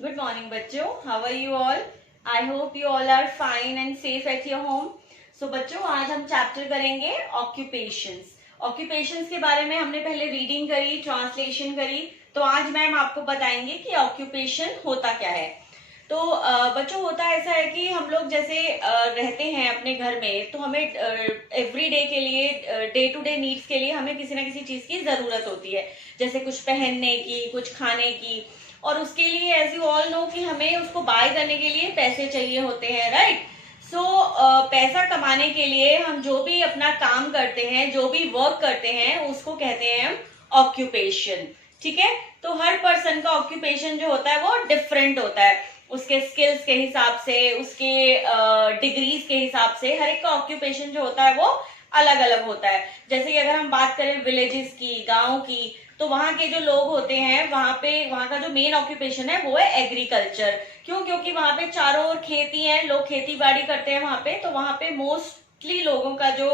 Good morning बच्चों, how are you all? I hope you all are fine and safe at your home. So बच्चों आज हम chapter करेंगे occupations. Occupations के बारे में हमने पहले रीडिंग करी, ट्रांसलेशन करी, तो आज मैम आपको बताएंगे कि ऑक्यूपेशन होता क्या है। तो बच्चों होता ऐसा है कि हम लोग जैसे रहते हैं अपने घर में, तो हमें एवरी डे के लिए, डे टू डे नीड्स के लिए हमें किसी ना किसी चीज की जरूरत होती है, जैसे कुछ पहनने की, कुछ खाने की, और उसके लिए एज यू ऑल नो कि हमें उसको बाय करने के लिए पैसे चाहिए होते हैं, राइट। सो पैसा कमाने के लिए हम जो भी अपना काम करते हैं, जो भी वर्क करते हैं, उसको कहते हैं हम ऑक्यूपेशन। ठीक है, तो हर पर्सन का ऑक्यूपेशन जो होता है वो डिफरेंट होता है, उसके स्किल्स के हिसाब से, उसके डिग्रीज के हिसाब से हर एक का ऑक्यूपेशन जो होता है वो अलग अलग होता है। जैसे कि अगर हम बात करें विलेजेस की, गांव की, तो वहां के जो लोग होते हैं, वहां का जो मेन ऑक्यूपेशन है वो है एग्रीकल्चर। क्यों? क्योंकि वहां पे चारों ओर खेती है, लोग खेती बाड़ी करते हैं वहां पे, तो वहां पे मोस्टली लोगों का जो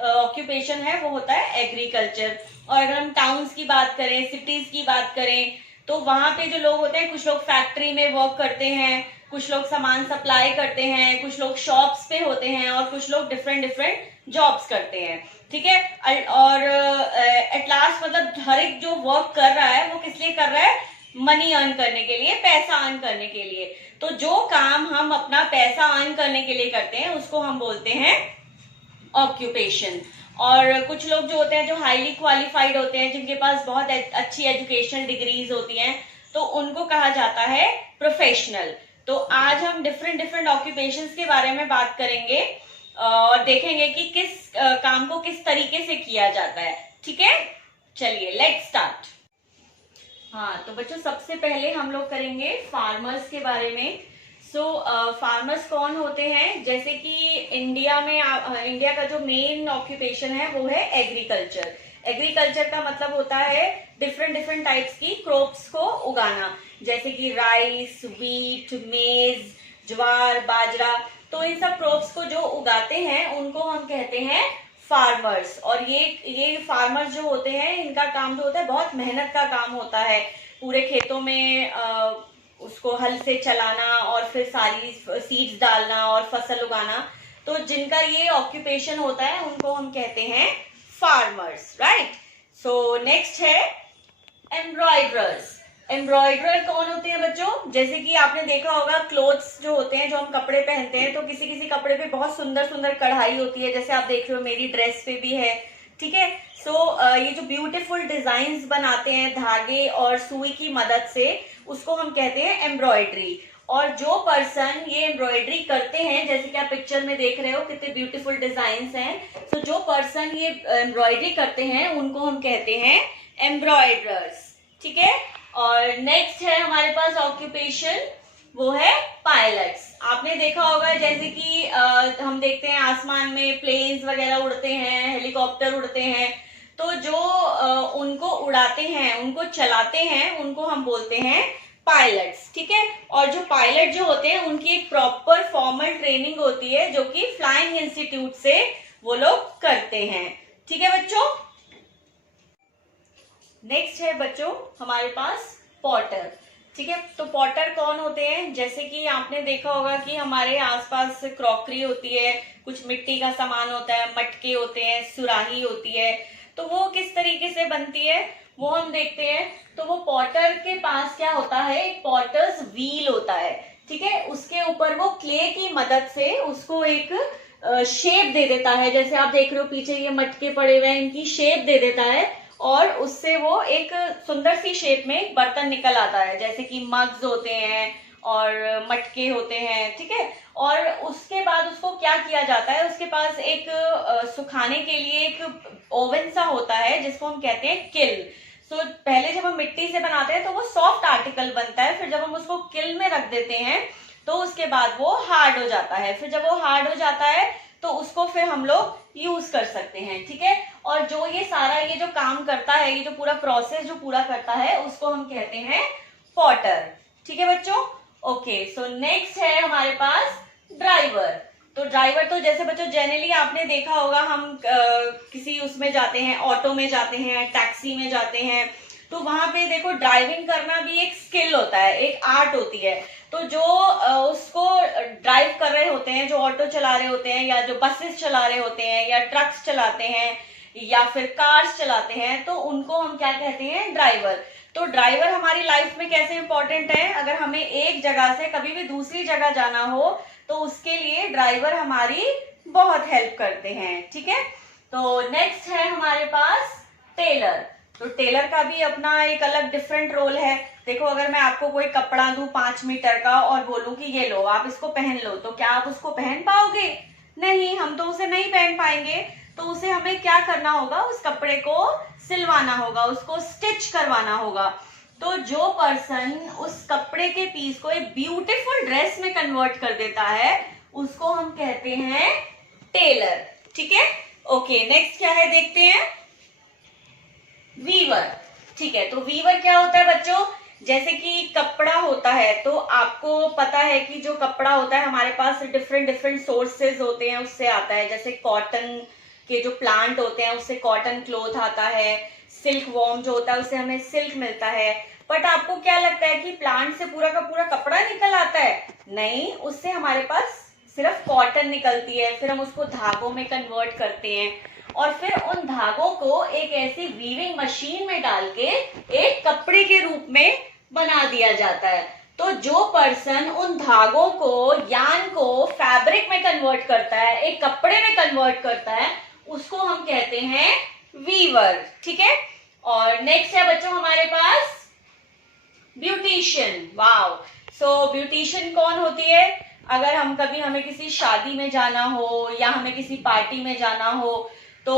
ऑक्यूपेशन है वो होता है एग्रीकल्चर। और अगर हम टाउन्स की बात करें, सिटीज की बात करें, तो वहां पे जो लोग होते हैं, कुछ लोग फैक्ट्री में वर्क करते हैं, कुछ लोग सामान सप्लाई करते हैं, कुछ लोग शॉप्स पे होते हैं, और कुछ लोग डिफरेंट डिफरेंट जॉब्स करते हैं। ठीक है, और एट लास्ट मतलब हर एक जो वर्क कर रहा है वो किस लिए कर रहा है? मनी अर्न करने के लिए, पैसा अर्न करने के लिए। तो जो काम हम अपना पैसा अर्न करने के लिए करते हैं उसको हम बोलते हैं ऑक्यूपेशन। और कुछ लोग जो होते हैं, जो हाईली क्वालिफाइड होते हैं, जिनके पास बहुत अच्छी एजुकेशनल डिग्रीज होती हैं, तो उनको कहा जाता है प्रोफेशनल। तो आज हम डिफरेंट डिफरेंट ऑक्यूपेशंस के बारे में बात करेंगे और देखेंगे कि किस काम को किस तरीके से किया जाता है। ठीक है, चलिए लेट्स स्टार्ट। हाँ, तो बच्चों सबसे पहले हम लोग करेंगे फार्मर्स के बारे में। फार्मर्स कौन होते हैं? जैसे कि इंडिया में इंडिया का जो मेन ऑक्यूपेशन है वो है एग्रीकल्चर। एग्रीकल्चर का मतलब होता है डिफरेंट डिफरेंट टाइप्स की क्रॉप्स को उगाना, जैसे कि राइस, व्हीट, मेज, ज्वार, बाजरा। तो इन सब क्रॉप्स को जो उगाते हैं उनको हम कहते हैं फार्मर्स। और ये फार्मर्स जो होते हैं, इनका काम जो होता है बहुत मेहनत का काम होता है। पूरे खेतों में उसको हल से चलाना और फिर सारी सीड्स डालना और फसल उगाना। तो जिनका ये ऑक्यूपेशन होता है उनको हम कहते हैं फार्मर्स, राइट। सो नेक्स्ट है एम्ब्रॉयडरर्स। एम्ब्रॉयडरर कौन होते हैं बच्चों? जैसे कि आपने देखा होगा क्लोथ्स जो होते हैं, जो हम कपड़े पहनते हैं, तो किसी किसी कपड़े पे बहुत सुंदर सुंदर कढ़ाई होती है, जैसे आप देख रहे हो मेरी ड्रेस पे भी है। ठीक है, ये जो ब्यूटीफुल डिजाइन्स बनाते हैं धागे और सुई की मदद से, उसको हम कहते हैं एम्ब्रॉयडरी। और जो पर्सन ये एम्ब्रॉयडरी करते हैं, जैसे कि आप पिक्चर में देख रहे हो कितने ब्यूटीफुल डिजाइन्स हैं, तो जो पर्सन ये एम्ब्रॉयडरी करते हैं उनको हम कहते हैं एम्ब्रॉयडरर्स। ठीक है, और नेक्स्ट है हमारे पास ऑक्यूपेशन, वो है पायलट्स। आपने देखा होगा जैसे कि हम देखते हैं आसमान में प्लेन्स वगैरह उड़ते हैं, हेलीकॉप्टर उड़ते हैं, तो जो उनको उड़ाते हैं, उनको चलाते हैं, उनको हम बोलते हैं पायलट्स। ठीक है, और जो पायलट जो होते हैं उनकी एक प्रॉपर फॉर्मल ट्रेनिंग होती है, जो कि फ्लाइंग इंस्टीट्यूट से वो लोग करते हैं। ठीक है बच्चों। नेक्स्ट है बच्चों हमारे पास पॉटर। ठीक है, तो पॉटर कौन होते हैं? जैसे कि आपने देखा होगा कि हमारे आसपास क्रॉकरी होती है, कुछ मिट्टी का सामान होता है, मटके होते हैं, सुराही होती है, तो वो किस तरीके से बनती है वो हम देखते हैं। तो वो पॉटर के पास क्या होता है, एक पॉटर्स व्हील होता है। ठीक है, उसके ऊपर वो क्ले की मदद से उसको एक शेप दे देता है। जैसे आप देख रहे हो पीछे ये मटके पड़े हुए हैं, इनकी शेप दे देता है, और उससे वो एक सुंदर सी शेप में एक बर्तन निकल आता है, जैसे कि मग्स होते हैं और मटके होते हैं। ठीक है, और उसके बाद उसको क्या किया जाता है, उसके पास एक सुखाने के लिए एक ओवन सा होता है, जिसको हम कहते हैं किल। पहले जब हम मिट्टी से बनाते हैं तो वो सॉफ्ट आर्टिकल बनता है, फिर जब हम उसको किल में रख देते हैं तो उसके बाद वो हार्ड हो जाता है। फिर जब वो हार्ड हो जाता है तो उसको फिर हम लोग यूज कर सकते हैं। ठीक है, और जो ये सारा ये जो काम करता है, ये जो पूरा प्रोसेस जो पूरा करता है, उसको हम कहते हैं पॉटर। ठीक है बच्चों, ओके। सो नेक्स्ट है हमारे पास ड्राइवर। तो ड्राइवर तो जैसे बच्चों जनरली आपने देखा होगा, हम किसी उसमें जाते हैं, ऑटो में जाते हैं, टैक्सी में जाते हैं, तो वहां पे देखो ड्राइविंग करना भी एक स्किल होता है, एक आर्ट होती है। तो जो उसको ड्राइव कर रहे होते हैं, जो ऑटो चला रहे होते हैं या जो बसेस चला रहे होते हैं या ट्रक्स चलाते हैं या फिर कार्स चलाते हैं, तो उनको हम क्या कहते हैं, ड्राइवर। तो ड्राइवर हमारी लाइफ में कैसे इंपॉर्टेंट है, अगर हमें एक जगह से कभी भी दूसरी जगह जाना हो तो उसके लिए ड्राइवर हमारी बहुत हेल्प करते हैं, ठीक है। तो नेक्स्ट है हमारे पास टेलर। तो टेलर का भी अपना एक अलग डिफरेंट रोल है। देखो अगर मैं आपको कोई कपड़ा दूं 5 मीटर का और बोलूं कि ये लो आप इसको पहन लो, तो क्या आप उसको पहन पाओगे? नहीं, हम तो उसे नहीं पहन पाएंगे। तो उसे हमें क्या करना होगा, उस कपड़े को सिलवाना होगा, उसको स्टिच करवाना होगा। तो जो पर्सन उस कपड़े के पीस को एक ब्यूटीफुल ड्रेस में कन्वर्ट कर देता है उसको हम कहते हैं टेलर, ठीक है। ओके, नेक्स्ट क्या है देखते हैं, वीवर, ठीक है। तो वीवर क्या होता है बच्चों, जैसे कि कपड़ा होता है तो आपको पता है कि जो कपड़ा होता है हमारे पास डिफरेंट डिफरेंट सोर्सेज होते हैं, उससे आता है। जैसे कॉटन के जो प्लांट होते हैं उससे कॉटन क्लॉथ आता है, सिल्क वॉर्म जो होता है उससे हमें सिल्क मिलता है। बट आपको क्या लगता है कि प्लांट से पूरा का पूरा कपड़ा निकल आता है? नहीं, उससे हमारे पास सिर्फ कॉटन निकलती है, फिर हम उसको धागों में कन्वर्ट करते हैं और फिर उन धागों को एक ऐसी वीविंग मशीन में डाल के एक कपड़े के रूप में बना दिया जाता है। तो जो पर्सन उन धागों को, यान को फैब्रिक में कन्वर्ट करता है, एक कपड़े में कन्वर्ट करता है, उसको हम कहते हैं वीवर, ठीक है। और नेक्स्ट है बच्चों हमारे पास ब्यूटिशियन। वाओ, सो ब्यूटिशियन कौन होती है? अगर हमें किसी शादी में जाना हो या हमें किसी पार्टी में जाना हो तो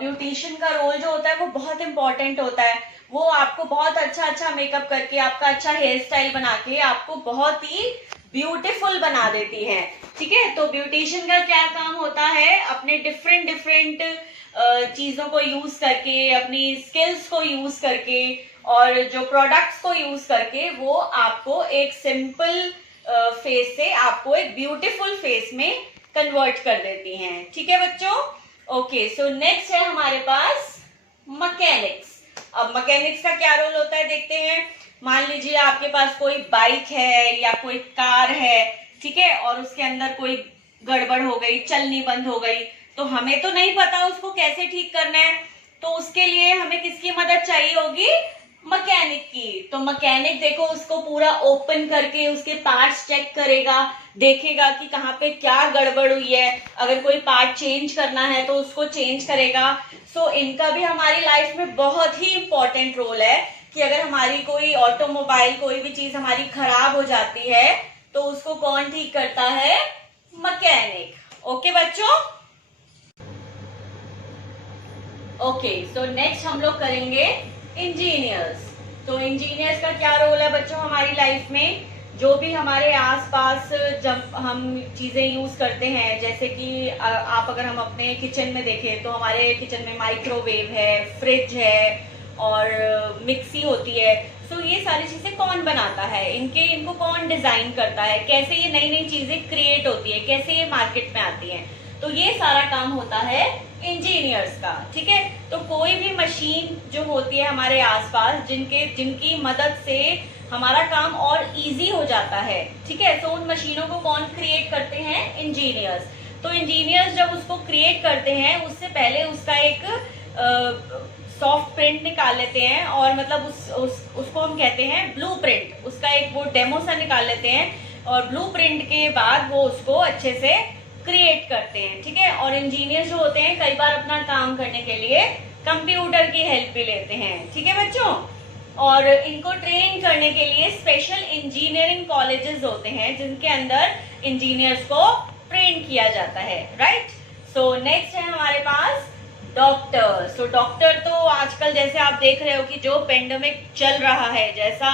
ब्यूटिशियन का रोल जो होता है वो बहुत इंपॉर्टेंट होता है। वो आपको बहुत अच्छा मेकअप करके, आपका अच्छा हेयर स्टाइल बना के आपको बहुत ही ब्यूटीफुल बना देती है, ठीक है। तो ब्यूटिशियन का क्या काम होता है, अपने डिफरेंट चीजों को यूज करके, अपनी स्किल्स को यूज करके और जो प्रोडक्ट्स को यूज करके वो आपको एक सिंपल फेस से आपको एक ब्यूटीफुल फेस में कन्वर्ट कर देती हैं, ठीक है बच्चों। ओके, सो नेक्स्ट है हमारे पास मैकेनिक्स। अब मैकेनिक्स का क्या रोल होता है देखते हैं। मान लीजिए आपके पास कोई बाइक है या कोई कार है, ठीक है, और उसके अंदर कोई गड़बड़ हो गई, चलनी बंद हो गई, तो हमें तो नहीं पता उसको कैसे ठीक करना है। तो उसके लिए हमें किसकी मदद चाहिए होगी? मैकेनिक की। तो मैकेनिक देखो उसको पूरा ओपन करके उसके पार्ट्स चेक करेगा, देखेगा कि कहाँ पे क्या गड़बड़ हुई है, अगर कोई पार्ट चेंज करना है तो उसको चेंज करेगा। सो इनका भी हमारी लाइफ में बहुत ही इंपॉर्टेंट रोल है कि अगर हमारी कोई ऑटोमोबाइल, कोई भी चीज हमारी खराब हो जाती है तो उसको कौन ठीक करता है? मैकेनिक। ओके बच्चों, ओके, सो नेक्स्ट हम लोग करेंगे इंजीनियर्स। तो इंजीनियर्स का क्या रोल है बच्चों हमारी लाइफ में? जो भी हमारे आसपास जब हम चीजें यूज करते हैं, जैसे कि आप अगर हम अपने किचन में देखें तो हमारे किचन में माइक्रोवेव है, फ्रिज है और मिक्सी होती है। सो ये सारी चीजें कौन बनाता है? इनको कौन डिजाइन करता है? कैसे ये नई नई चीजें क्रिएट होती है, कैसे ये मार्केट में आती है? तो ये सारा काम होता है इंजीनियर्स का, ठीक है। तो कोई भी मशीन जो होती है हमारे आसपास, जिनकी मदद से हमारा काम और इजी हो जाता है, ठीक है, तो उन मशीनों को कौन क्रिएट करते हैं? इंजीनियर्स। तो इंजीनियर्स जब उसको क्रिएट करते हैं उससे पहले उसका एक सॉफ्ट प्रिंट निकाल लेते हैं और मतलब उसको हम कहते हैं ब्लूप्रिंट। उसका एक वो डेमो सा निकाल लेते हैं और ब्लूप्रिंट के बाद वो उसको अच्छे से क्रिएट करते हैं, ठीक है। और इंजीनियर जो होते हैं कई बार अपना काम करने के लिए कंप्यूटर की हेल्प भी लेते हैं, ठीक है बच्चों। और इनको ट्रेन करने के लिए स्पेशल इंजीनियरिंग कॉलेजेस होते हैं जिनके अंदर इंजीनियर्स को ट्रेन किया जाता है, राइट। सो नेक्स्ट है हमारे पास डॉक्टर। सो डॉक्टर तो आजकल जैसे आप देख रहे हो कि जो पेंडेमिक चल रहा है, जैसा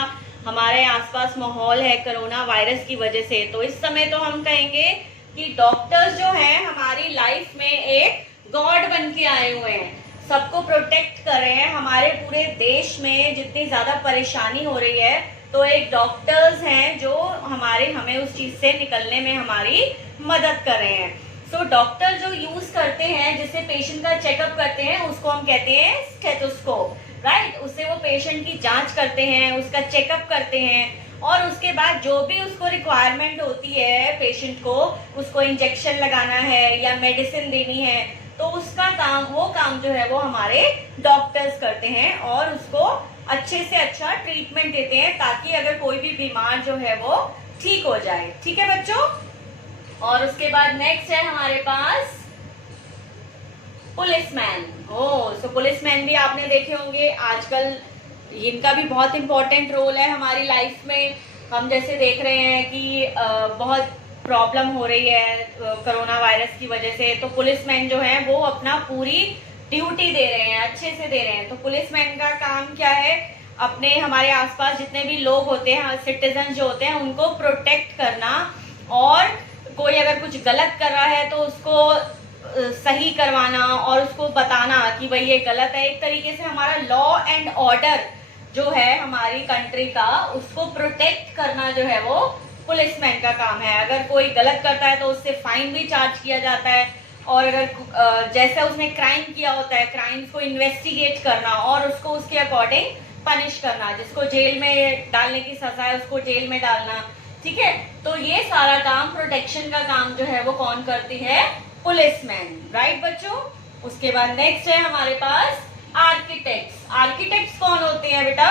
हमारे आसपास माहौल है कोरोना वायरस की वजह से, तो इस समय तो हम कहेंगे कि डॉक्टर्स जो हैं हमारी लाइफ में एक गॉड बन के आए हुए हैं, सबको प्रोटेक्ट कर रहे हैं। हमारे पूरे देश में जितनी ज्यादा परेशानी हो रही है तो एक डॉक्टर्स हैं जो हमें उस चीज से निकलने में हमारी मदद कर रहे हैं। सो डॉक्टर जो यूज करते हैं, जिससे पेशेंट का चेकअप करते हैं, उसको हम कहते हैं स्टेथोस्कोप, राइट। उससे वो पेशेंट की जांच करते हैं, उसका चेकअप करते हैं, और उसके बाद जो भी उसको रिक्वायरमेंट होती है पेशेंट को, उसको इंजेक्शन लगाना है या मेडिसिन देनी है, तो उसका काम, वो काम जो है वो हमारे डॉक्टर्स करते हैं और उसको अच्छे से अच्छा ट्रीटमेंट देते हैं ताकि अगर कोई भी बीमार जो है वो ठीक हो जाए। ठीक है बच्चों। और उसके बाद नेक्स्ट है हमारे पास पुलिसमैन। सो पुलिसमैन भी आपने देखे होंगे आजकल, इनका भी बहुत इंपॉर्टेंट रोल है हमारी लाइफ में। हम जैसे देख रहे हैं कि बहुत प्रॉब्लम हो रही है कोरोना वायरस की वजह से, तो पुलिसमैन जो है वो अपना पूरी ड्यूटी दे रहे हैं, अच्छे से दे रहे हैं। तो पुलिसमैन का काम क्या है, अपने हमारे आसपास जितने भी लोग होते हैं, सिटीजन जो होते हैं, उनको प्रोटेक्ट करना, और कोई अगर कुछ गलत कर रहा है तो उसको सही करवाना और उसको बताना कि भाई ये गलत है। एक तरीके से हमारा लॉ एंड ऑर्डर जो है हमारी कंट्री का, उसको प्रोटेक्ट करना जो है वो पुलिसमैन का काम है। अगर कोई गलत करता है तो उससे फाइन भी चार्ज किया जाता है, और अगर जैसे उसने क्राइम किया होता है, क्राइम्स को इन्वेस्टिगेट करना और उसको उसके अकॉर्डिंग पनिश करना, जिसको जेल में डालने की सजा है उसको जेल में डालना। ठीक है, तो ये सारा काम, प्रोटेक्शन का काम जो है वो कौन करती है, पुलिसमैन। राइट बच्चों। उसके बाद नेक्स्ट है हमारे पास आर्किटेक्ट्स। आर्किटेक्ट्स कौन होते हैं बेटा?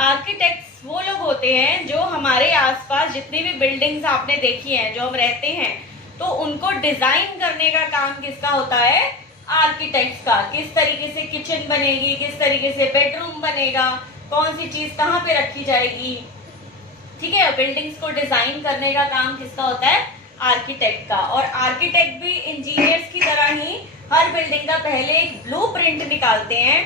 आर्किटेक्ट्स वो लोग होते हैं जो हमारे आसपास जितनी भी बिल्डिंग्स आपने देखी हैं, जो हम रहते हैं, तो उनको डिजाइन करने का काम किसका होता है, आर्किटेक्ट्स का। किस तरीके से किचन बनेगी, किस तरीके से बेडरूम बनेगा, कौन सी चीज कहाँ पे रखी जाएगी। ठीक है, बिल्डिंग्स को डिजाइन करने का काम किसका होता है, आर्किटेक्ट का। और आर्किटेक्ट भी इंजीनियर्स की तरह ही हर बिल्डिंग का पहले एक ब्लूप्रिंट निकालते हैं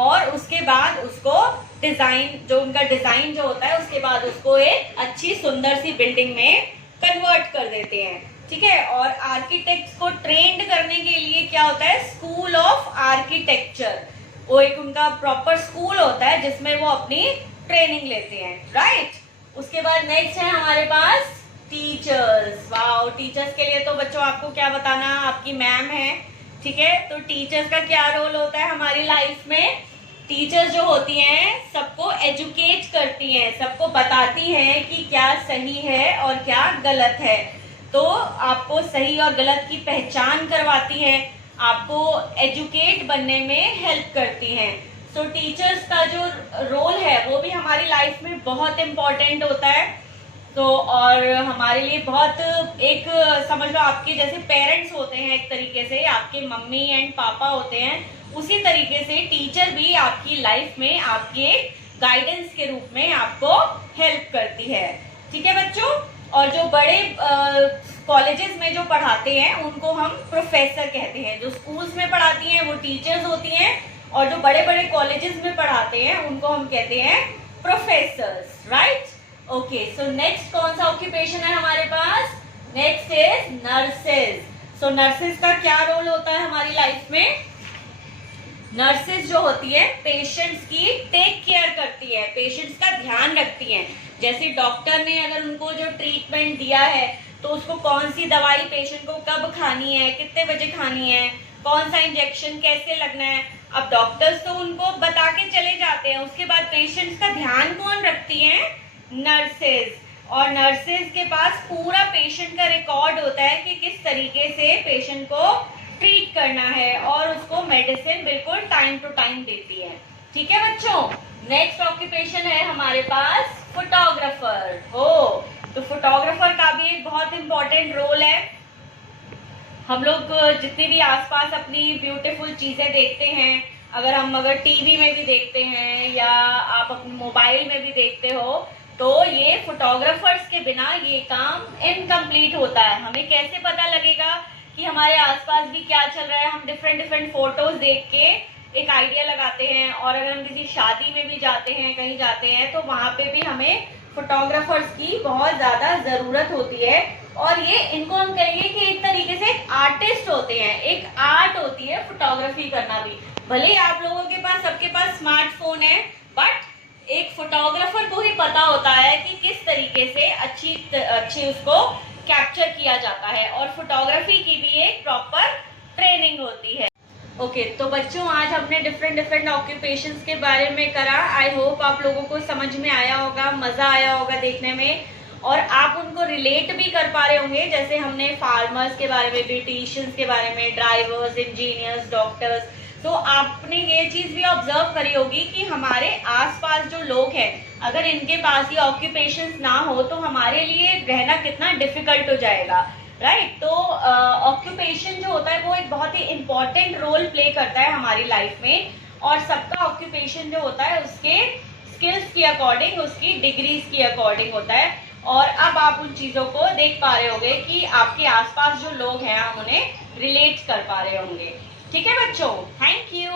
और उसके बाद उसको डिजाइन, जो उनका डिजाइन जो होता है, उसके बाद उसको एक अच्छी सुंदर सी बिल्डिंग में कन्वर्ट कर देते हैं। ठीक है, और आर्किटेक्ट्स को ट्रेंड करने के लिए क्या होता है, स्कूल ऑफ आर्किटेक्चर, वो एक उनका प्रॉपर स्कूल होता है जिसमें वो अपनी ट्रेनिंग लेते हैं। राइट। उसके बाद नेक्स्ट है हमारे पास टीचर्स। वाओ, टीचर्स के लिए तो बच्चों आपको क्या बताना, आपकी मैम है। ठीक है, तो टीचर्स का क्या रोल होता है हमारी लाइफ में? टीचर्स जो होती हैं सबको एजुकेट करती हैं, सबको बताती हैं कि क्या सही है और क्या गलत है। तो आपको सही और गलत की पहचान करवाती हैं, आपको एजुकेट बनने में हेल्प करती हैं। सो टीचर्स का जो रोल है वो भी हमारी लाइफ में बहुत इम्पोर्टेंट होता है। तो और हमारे लिए बहुत, एक समझ लो आपके जैसे पेरेंट्स होते हैं, एक तरीके से आपके मम्मी एंड पापा होते हैं, उसी तरीके से टीचर भी आपकी लाइफ में आपके गाइडेंस के रूप में आपको हेल्प करती है। ठीक है बच्चों। और जो बड़े कॉलेजेस में जो पढ़ाते हैं उनको हम प्रोफेसर कहते हैं। जो स्कूल्स में पढ़ाती हैं वो टीचर्स होती हैं, और जो बड़े बड़े कॉलेजेस में पढ़ाते हैं उनको हम कहते हैं professors. Right. Okay, so next कौन सा ऑक्यूपेशन है हमारे पास? Next is nurses. So nurses का क्या रोल होता है हमारी लाइफ में? नर्सेज जो होती है पेशेंट्स की टेक केयर करती है, पेशेंट्स का ध्यान रखती है। जैसे डॉक्टर ने अगर उनको जो ट्रीटमेंट दिया है तो उसको कौन सी दवाई पेशेंट को कब खानी है, कितने बजे खानी है, कौन सा इंजेक्शन कैसे लगना है, अब डॉक्टर्स तो उनको बता के चले जाते हैं, उसके बाद पेशेंट्स का ध्यान कौन रखती है? नर्सेज। और नर्सेज के पास पूरा पेशेंट का रिकॉर्ड होता है कि किस तरीके से पेशेंट को ट्रीट करना है, और उसको मेडिसिन बिल्कुल टाइम टू टाइम देती है। ठीक है बच्चों। नेक्स्ट ऑक्यूपेशन है हमारे पास फोटोग्राफर। तो फोटोग्राफर का भी एक बहुत इंपॉर्टेंट रोल है। हम लोग जितनी भी आसपास अपनी ब्यूटीफुल चीजें देखते हैं, अगर टीवी में भी देखते हैं या आप अपने मोबाइल में भी देखते हो, तो ये फोटोग्राफर्स के बिना ये काम इनकम्प्लीट होता है। हमें कैसे पता लगेगा कि हमारे आसपास भी क्या चल रहा है? हम डिफरेंट फोटोज देख के एक आइडिया लगाते हैं, और अगर हम किसी शादी में भी जाते हैं, कहीं जाते हैं, तो वहां पे भी हमें फोटोग्राफर्स की बहुत ज्यादा जरूरत होती है। और ये इनको हम कहेंगे कि एक तरीके से एक आर्टिस्ट होते हैं, एक आर्ट होती है फोटोग्राफी करना भी। भले आप लोगों के पास, सबके पास स्मार्टफोन है, बट एक फोटोग्राफर को ही पता होता है कि किस तरीके से अच्छी उसको कैप्चर किया जाता है, और फोटोग्राफी की भी एक प्रॉपर ट्रेनिंग होती है। ओके तो बच्चों आज हमने डिफरेंट ऑक्यूपेशंस के बारे में करा। आई होप आप लोगों को समझ में आया होगा, मजा आया होगा देखने में, और आप उनको रिलेट भी कर पा रहे होंगे। जैसे हमने फार्मर्स के बारे में, ब्यूटिशियंस के बारे में, ड्राइवर्स, इंजीनियर्स, डॉक्टर्स, तो आपने ये चीज भी ऑब्जर्व करी होगी कि हमारे आसपास जो लोग हैं, अगर इनके पास ये ऑक्यूपेशंस ना हो तो हमारे लिए रहना कितना डिफिकल्ट हो जाएगा, राइट। तो ऑक्यूपेशन जो होता है वो एक बहुत ही इंपॉर्टेंट रोल प्ले करता है हमारी लाइफ में, और सबका ऑक्यूपेशन जो होता है उसके स्किल्स की अकॉर्डिंग, उसकी डिग्रीज की अकॉर्डिंग होता है। और अब आप उन चीजों को देख पा रहे होंगे कि आपके आसपास जो लोग हैं हम उन्हें रिलेट कर पा रहे होंगे। ठीक है बच्चों, थैंक यू।